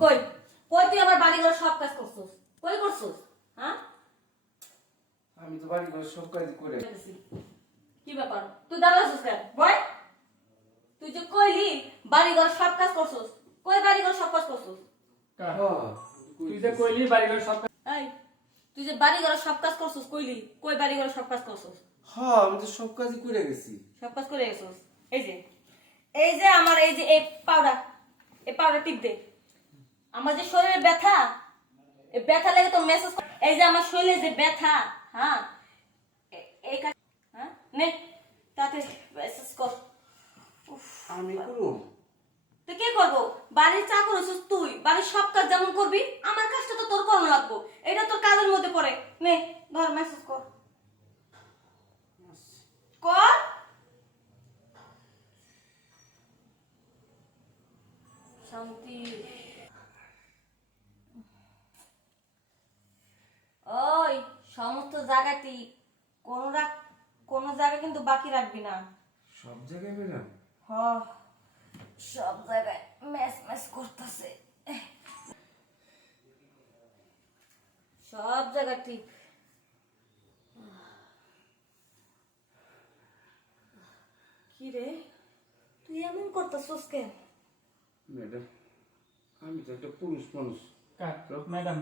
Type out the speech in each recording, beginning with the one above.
কই? কই তুই আমার বাড়ি ঘর সব কাজ করছিস? কই করছিস? হ্যাঁ? আমি তো বাড়ি করে সব কাজ করে কি ব্যাপার? তুই দাঁড়াছিস কেন? বয় তুই যে কইলি বাড়ি ঘর সব কাজ করছিস। কই বাড়ি ঘর সব কাজ করছিস? হ্যাঁ, তুই যে কইলি বাড়ি ঘর সব এই তুই যে বাড়ি ঘর সব কাজ করছিস কইলি কই বাড়ি ঘর সব কাজ করছিস? হ্যাঁ আমি তো সব কাজই করে গেছি। সব কাজ করে গেছিস? এই যে এই যে আমার এই যে এই পাউডার এই পাউডার টিপ দে। আমার যে শরীরে ব্যথা এই ব্যথা লেগে তো মেসেজ এই যে আমার শরীরে যে ব্যথা হ্যাঁ? এই কাজ হ্যাঁ? নে তাতে মেসেজ কর। আমি করব? তো কি করব? বাড়ির চা করেছিস তুই? বাড়ির সব কাজ যেমন করবি আমার কাজটা তো তোর করানো লাগবো। এটা তোর কাজের মধ্যে পড়ে। নে ধর মেসেজ কর। কর। শান্তি। জায়গাটি কোন রাখ কোন জায়গা কিন্তু বাকি রাখবি না। সব জায়গায় ম্যাডাম হ সব জায়গায় ম্যাচ ম্যাচ করতেছে। সব জায়গা ঠিক। কি রে তুই এমন করতেছস কেন? ম্যাডাম আমি তো একটা পুরুষ মানুষ। ম্যাডাম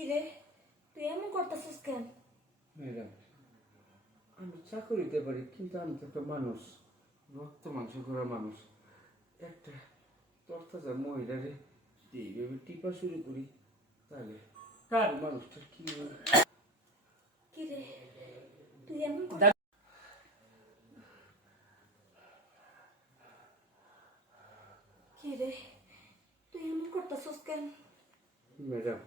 কি রে? তুই এমন করতেছস কেন? ম্যাডাম আমি চাকরি দিতে পারি কিন্তু আমি তো একটা মানুষ। রক্ত মাংস করা মানুষ। একটা তরতাজা মহিলারে এইভাবে টিপা শুরু করি তাহলে কার ওই মানুষটার কি? কি রে? তুই এমন কর কি রে? তুই এমন করতেছস কেন? ম্যাডাম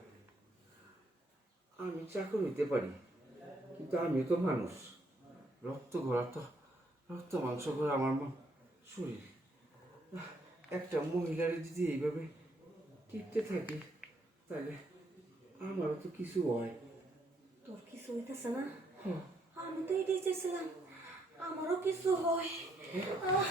আমি চাকর হইতে পারি কিন্তু আমি তো মানুষ। রক্ত ঘোরা তো রক্ত মাংস ঘোরা আমার মা- শরীর। একটা মহিলার যদি এইভাবে টিপতে থাকি তাহলে আমারও তো কিছু হয়। তোর কিছু হইতেছে না? হ্যাঁ, আমি তো এটাই চেয়েছিলাম আমারও কিছু হয়! আল্লাহ